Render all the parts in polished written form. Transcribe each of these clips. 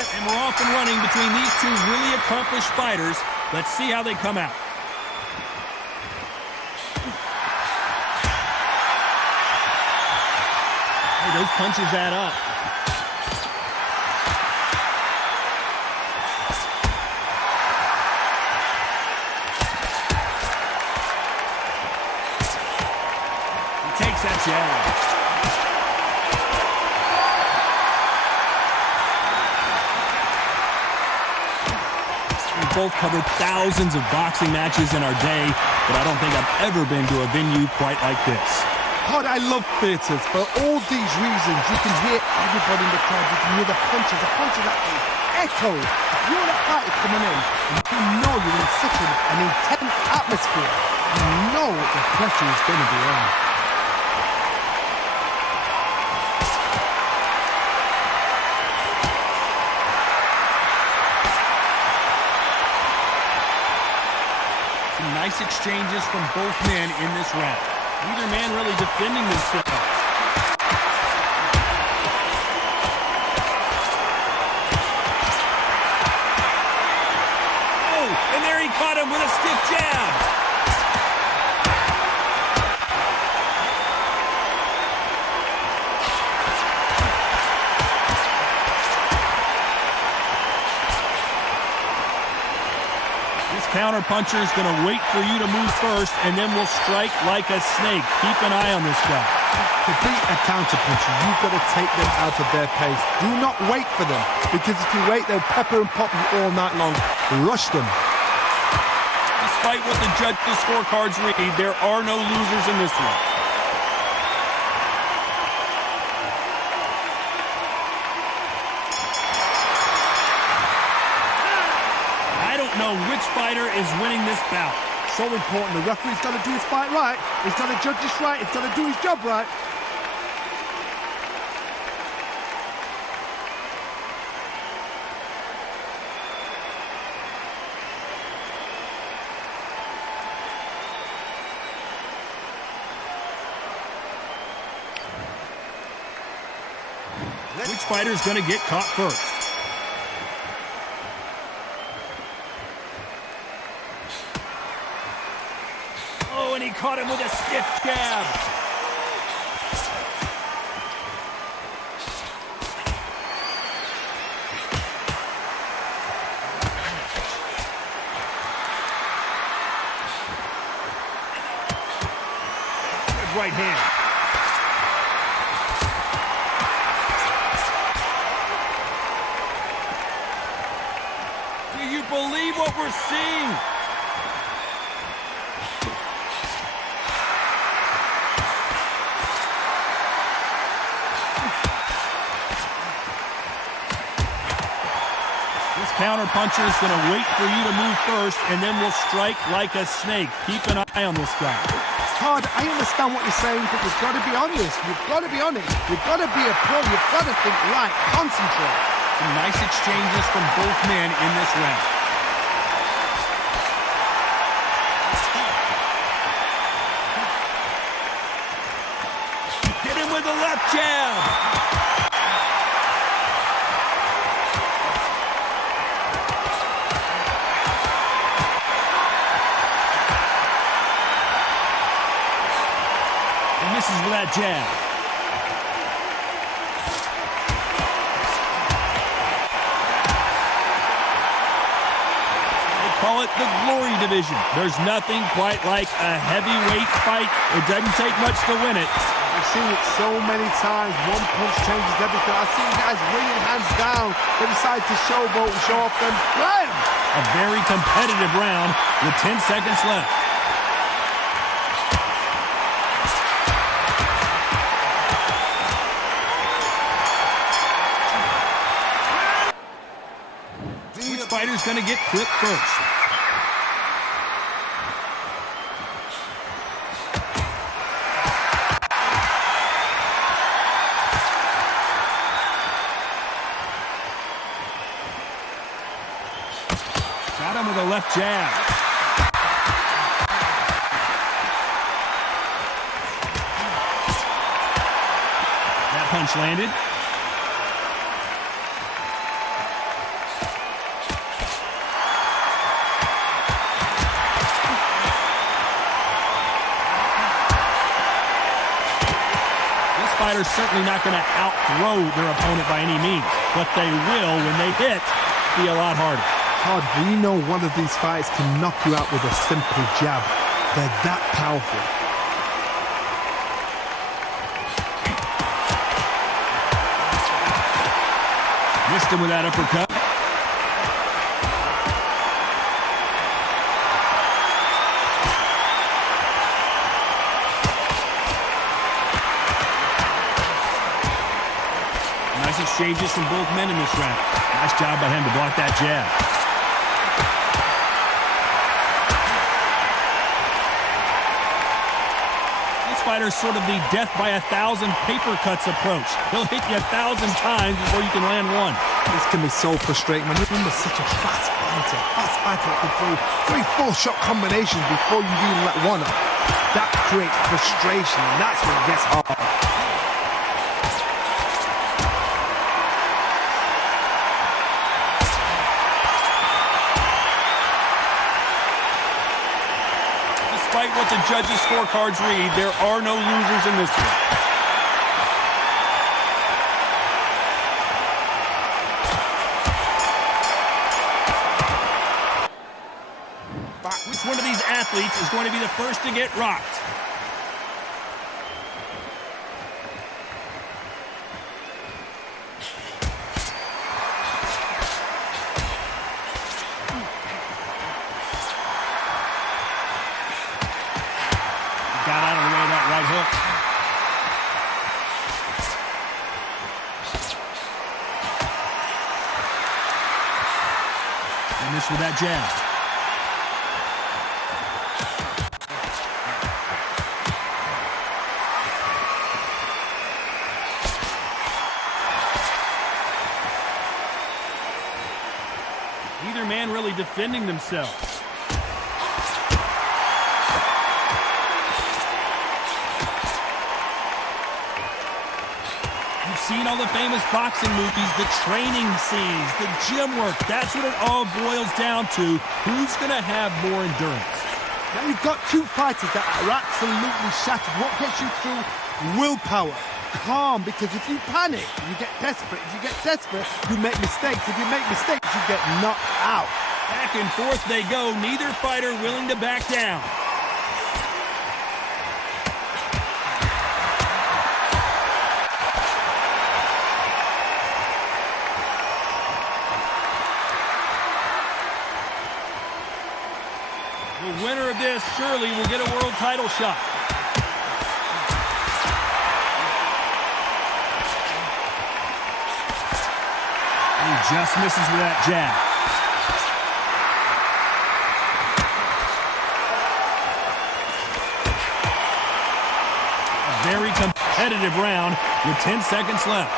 And we're off and running between these two really accomplished fighters. Let's see how they come out. Hey, those punches add up. He takes that jab. Both covered thousands of boxing matches in our day, but I don't think I've ever been to a venue quite like this. God, I love theatres. For all these reasons, you can hear everybody in the crowd. You can hear the punches that echo. If you're a fighter coming in, and you know you're in such an intense atmosphere, you know the pressure is going to be on. Nice exchanges from both men in this round. Neither man really defending themselves. Oh, and there he caught him with a stiff jab. Counter-puncher is going to wait for you to move first, and then will strike like a snake. Keep an eye on this guy. To beat a counter-puncher, you've got to take them out of their pace. Do not wait for them, because if you wait, they'll pepper and pop you all night long. Rush them. Despite what the judges' scorecards read, there are no losers in this one. Know which fighter is winning this bout. So important. The referee's got to do his fight right. He's got to judge this right. He's got to do his job right. Which fighter's going to get caught first? And he caught him with a stiff jab. Good right hand. Do you believe what we're seeing? Counter-puncher is going to wait for you to move first, and then will strike like a snake. Keep an eye on this guy. Todd, I understand what you're saying, but you've got to be honest. You've got to be honest. You've got to be a pro. You've got to think right. Concentrate. Some nice exchanges from both men in this round. Hit him with a left jab. Misses with that jab. They call it the glory division. There's nothing quite like a heavyweight fight. It doesn't take much to win it. I've seen it so many times. One punch changes everything. I've seen guys winning hands down. They decide to showboat and show off them. Blam! A very competitive round with 10 seconds left. Fighter's going to get clipped first. Got him with a left jab. That punch landed. fighter's certainly not going to outthrow their opponent by any means, but they will, when they hit, be a lot harder. Todd, we know one of these fights can knock you out with a simple jab. They're that powerful. Missed him with that uppercut. Nice exchanges from both men in this round. Nice job by him to block that jab. This fighter's sort of the death by 1,000 paper cuts approach. He'll hit you 1,000 times before you can land one. This can be so frustrating when you're such a fast fighter that can throw 3-4 shot combinations before you even let one up. That creates frustration, and that's when it gets hard. Despite what the judges' scorecards read, there are no losers in this one. Which one of these athletes is going to be the first to get rocked? Got out of the way of that right hook. And missed with that jab. Neither man really defending themselves. You've seen all the famous boxing movies, the training scenes, the gym work. That's what it all boils down to. Who's going to have more endurance? Now you've got two fighters that are absolutely shattered. What gets you through? Willpower. Calm, because if you panic, you get desperate. If you get desperate, you make mistakes. If you make mistakes, you get knocked out. Back and forth they go, neither fighter willing to back down. The winner of this surely will get a world title shot. He just misses with that jab. A very competitive round with 10 seconds left.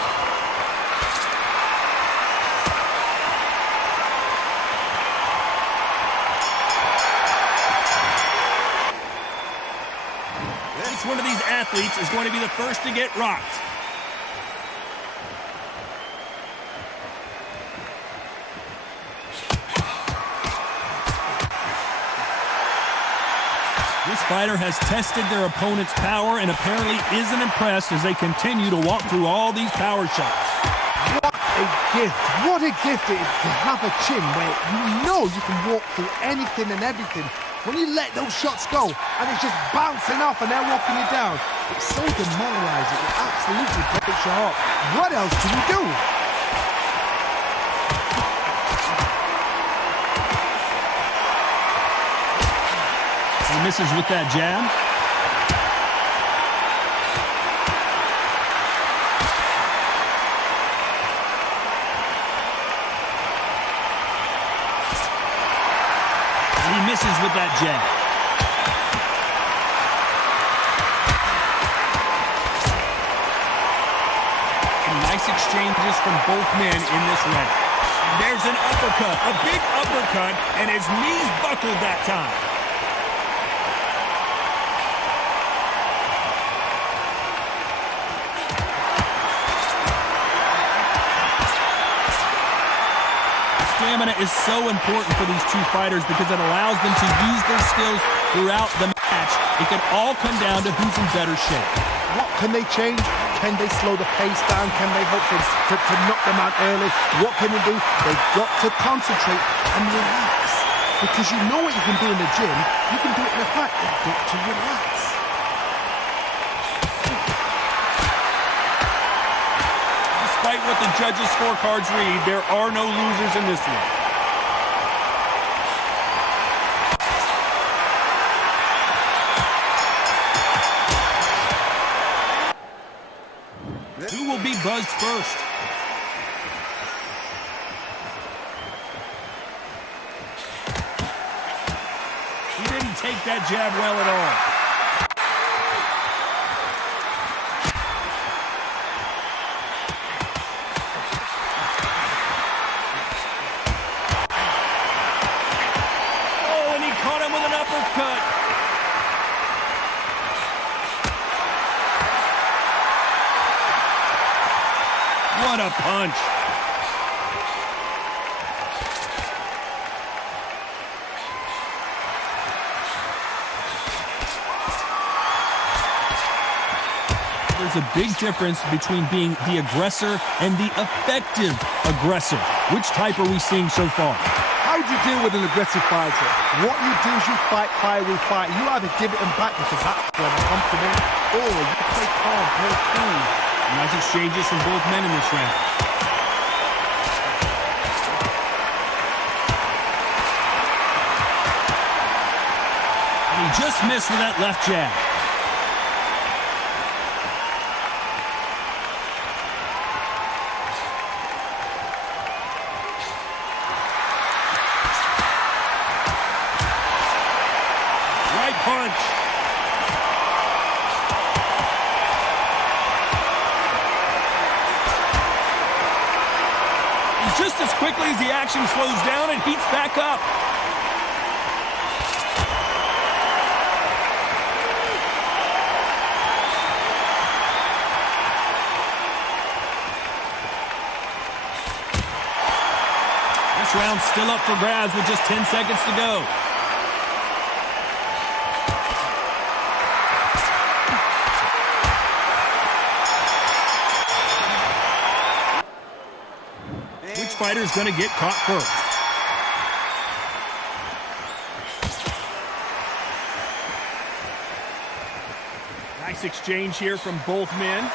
Which one of these athletes is going to be the first to get rocked? This fighter has tested their opponent's power and apparently isn't impressed as they continue to walk through all these power shots. What a gift. What a gift it is to have a chin where you know you can walk through anything and everything. When you let those shots go and it's just bouncing off and they're walking you down, it's so demoralizing. It absolutely breaks your heart. What else do you do? He misses with that jab. And he misses with that jab. Some nice exchanges from both men in this round. There's an uppercut, a big uppercut, and his knees buckled that time. Stamina is so important for these two fighters because it allows them to use their skills throughout the match. match, it could all come down to who's in better shape. What can they change? Can they slow the pace down? Can they hope to knock them out early? What can they do? They've got to concentrate and relax. Because you know what you can do in the gym, you can do it in the fight. You've got to relax. Despite what the judges' scorecards read, there are no losers in this one. Who will be buzzed first? He didn't take that jab well at all. Oh, and he caught him with an uppercut. What a punch. There's a big difference between being the aggressor and the effective aggressor. Which type are we seeing so far? How do you deal with an aggressive fighter? What you do is you fight fire with fire. You either give it them back because that's where they're comfortable, or you play calm, play cool. Nice exchanges from both men in this round. And he just missed with that left jab. Right punch. Just as quickly as the action slows down, it heats back up. This round's still up for grabs with just 10 seconds to go. Which fighter's going to get caught first? Nice exchange here from both men.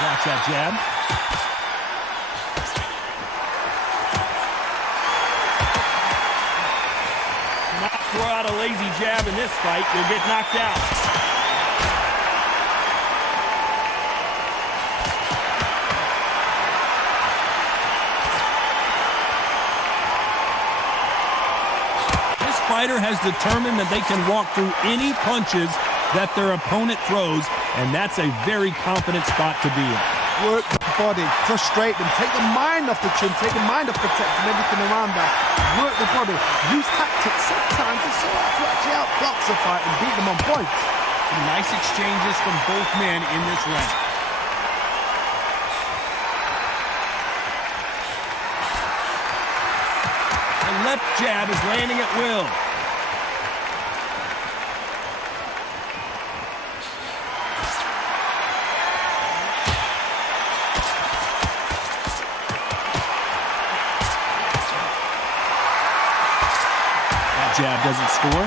Blocks that jab. Throw out a lazy jab in this fight, you'll get knocked out. This fighter has determined that they can walk through any punches that their opponent throws, and that's a very confident spot to be in. Work the body, frustrate them, take the mind off the chin, take the mind off the tech and everything around that. Work the body, use tactics sometimes to sort of actually outbox the fight and beat them on points. Some nice exchanges from both men in this round. The left jab is landing at will. Jab doesn't score.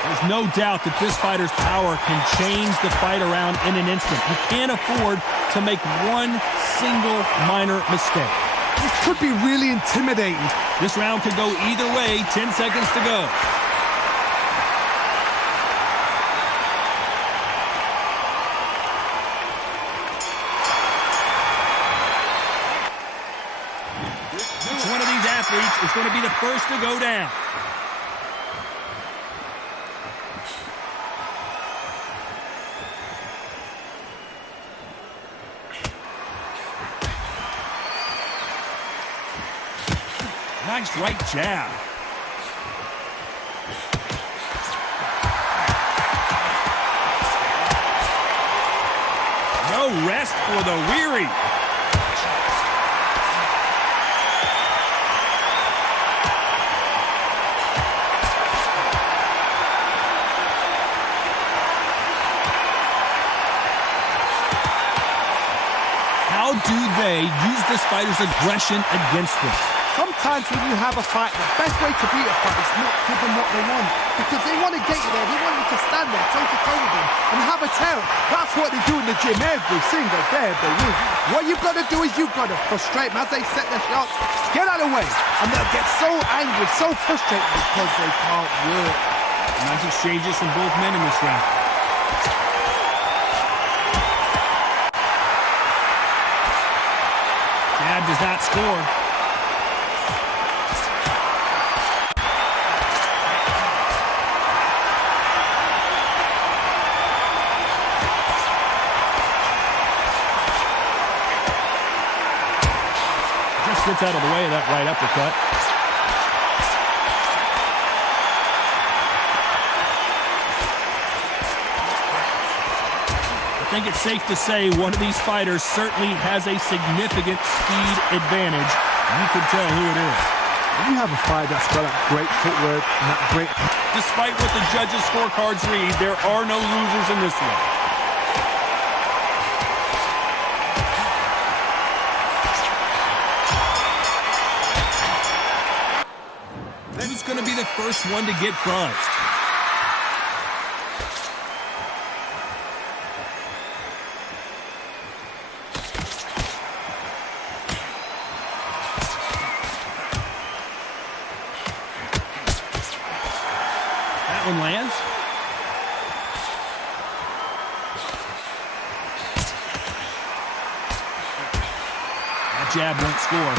There's no doubt that this fighter's power can change the fight around in an instant. You can't afford to make one single minor mistake. This could be really intimidating. This round could go either way. 10 seconds to go. One of these athletes is going to be the first to go down. Nice right jab. No rest for the weary. How do they use this fighter's aggression against them? Sometimes when you have a fight, the best way to beat a fight is not give them what they want. Because they want to get you there. They want you to stand there, toe-to-toe with them, and have a tear. That's what they do in the gym every single day of the week. What you've got to do is you've got to frustrate them as they set their shots. Get out of the way. And they'll get so angry, so frustrated because they can't work. Nice exchanges from both men in this round. Jab does not score. Just gets out of the way of that right uppercut. I think it's safe to say one of these fighters certainly has a significant speed advantage. You can tell who it is. You have a fighter that's got that great footwork and that great... Despite what the judges' scorecards read, there are no losers in this one. Who's going to be the first one to get buzzed? That one lands. That jab won't score.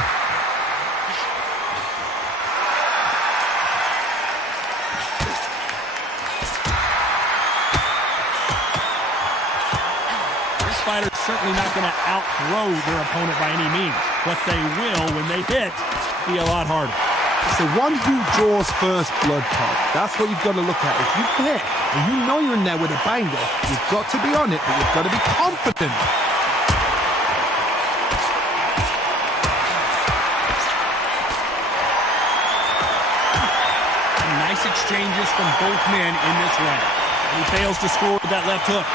Fighters certainly not going to outthrow their opponent by any means, but they will, when they hit, be a lot harder. It's the one who draws first blood, Todd. That's what you've got to look at. If you hit and you know you're in there with a banger, you've got to be on it, but you've got to be confident. Nice exchanges from both men in this round. He fails to score with that left hook.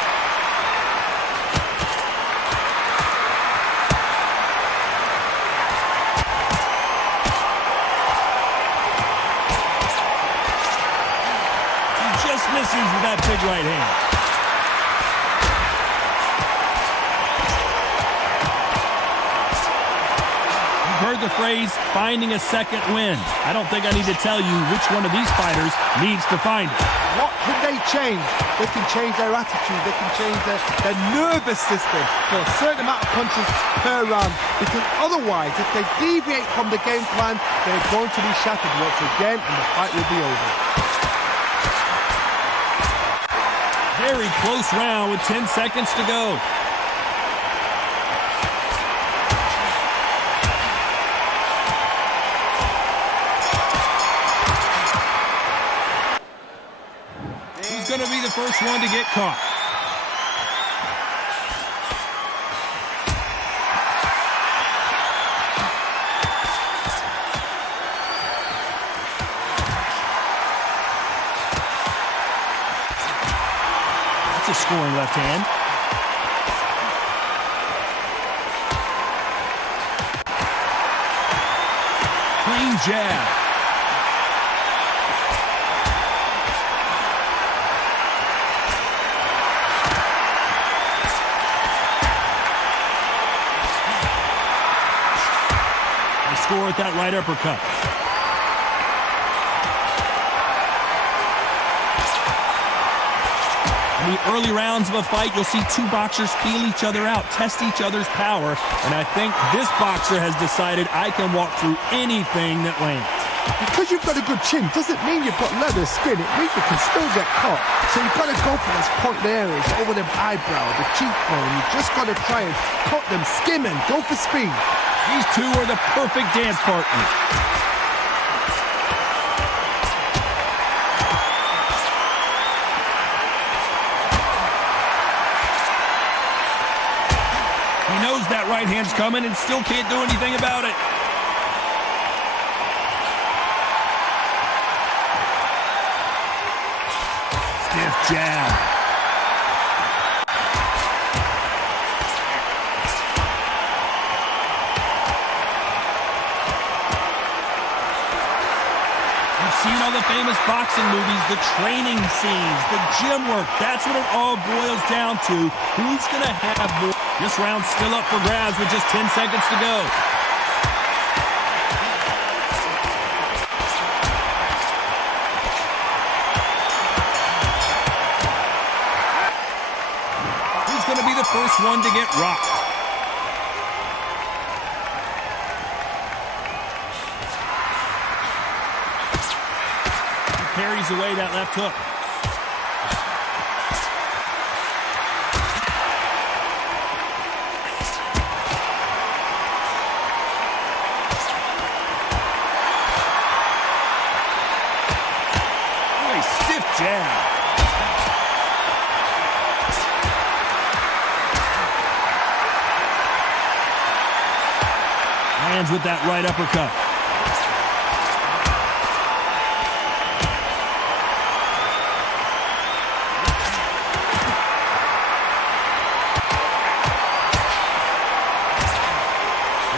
Misses with that big right hand. You've heard the phrase, finding a second wind. I don't think I need to tell you which one of these fighters needs to find it. What can they change? They can change their attitude. They can change their nervous system for a certain amount of punches per round. Because otherwise, if they deviate from the game plan, they're going to be shattered once again and the fight will be over. Very close round with 10 seconds to go. Who's going to be the first one to get caught? Scoring left hand. Clean jab. They score with that right uppercut. In the early rounds of a fight, you'll see two boxers feel each other out, test each other's power, and I think this boxer has decided I can walk through anything that lands. Because you've got a good chin doesn't mean you've got leather skin. It means you can still get caught. So you've got to go for those point areas, over the eyebrow, the cheekbone. You've just got to try and cut them, skim them, go for speed. These two are the perfect dance partners. He knows that right hand's coming and still can't do anything about it. Stiff jab. You've seen all the famous boxing movies, the training scenes, the gym work. That's what it all boils down to. Who's going to have more? This round's still up for grabs with just 10 seconds to go. Who's going to be the first one to get rocked? He parries away that left hook. Jab. Lands with that right uppercut.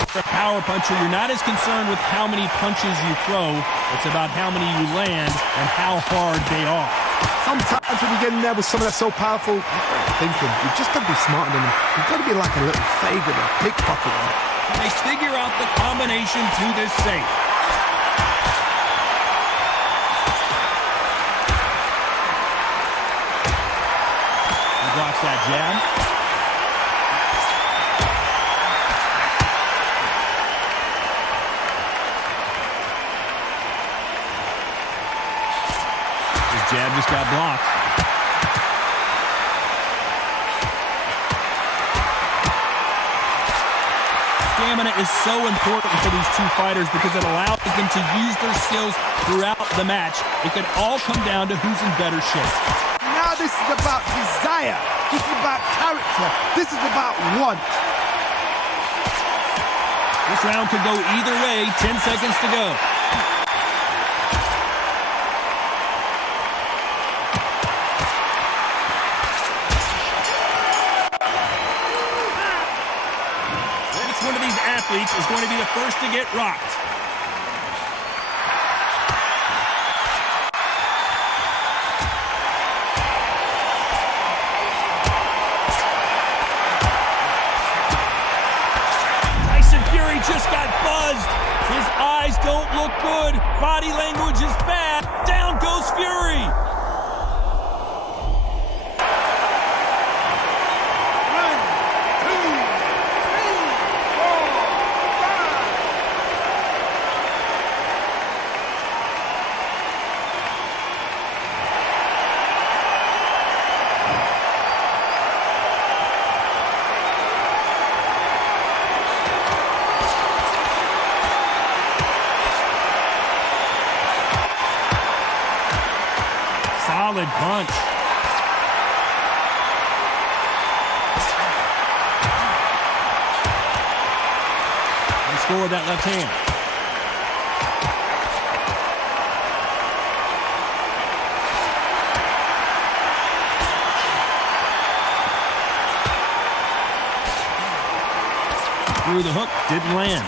If you're a power puncher, you're not as concerned with how many punches you throw. It's about how many you land and how hard they are. Sometimes when you get in there with someone that's so powerful, thinking, you've just got to be smarter than them. You've got to be like a little faggot or pickpocketer. They figure out the combination to this safe. He blocks that jab. Jab just got blocked. Stamina is so important for these two fighters because it allows them to use their skills throughout the match. It could all come down to who's in better shape. Now this is about desire. This is about character. This is about want. This round could go either way. 10 seconds to go. One of these athletes is going to be the first to get rocked. Tyson Fury just got buzzed. His eyes don't look good. Body language is bad. Down goes Fury. Solid punch. He scored that left hand. Through the hook, didn't land.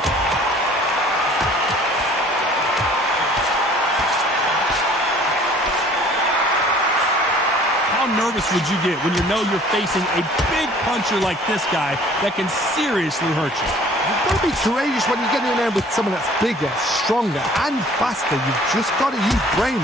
How nervous would you get when you know you're facing a big puncher like this guy that can seriously hurt you? You've got to be courageous when you get in there with someone that's bigger, stronger, and faster. You've just got to use brain.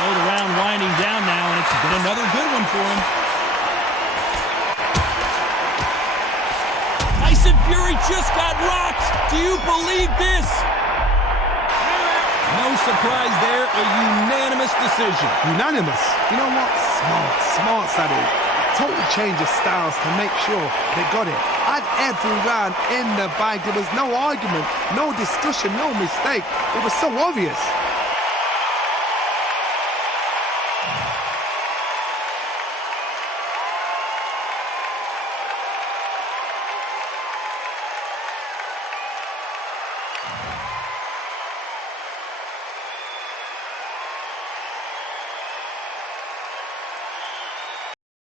Third round winding down now, and it's been another good one for him. Tyson Fury just got rocked. Do you believe this? No surprise there, a unanimous decision. Unanimous? You know what? Smart that is. totally changed his styles to make sure they got it. At every round in the bag, there was no argument, no discussion, no mistake. It was so obvious.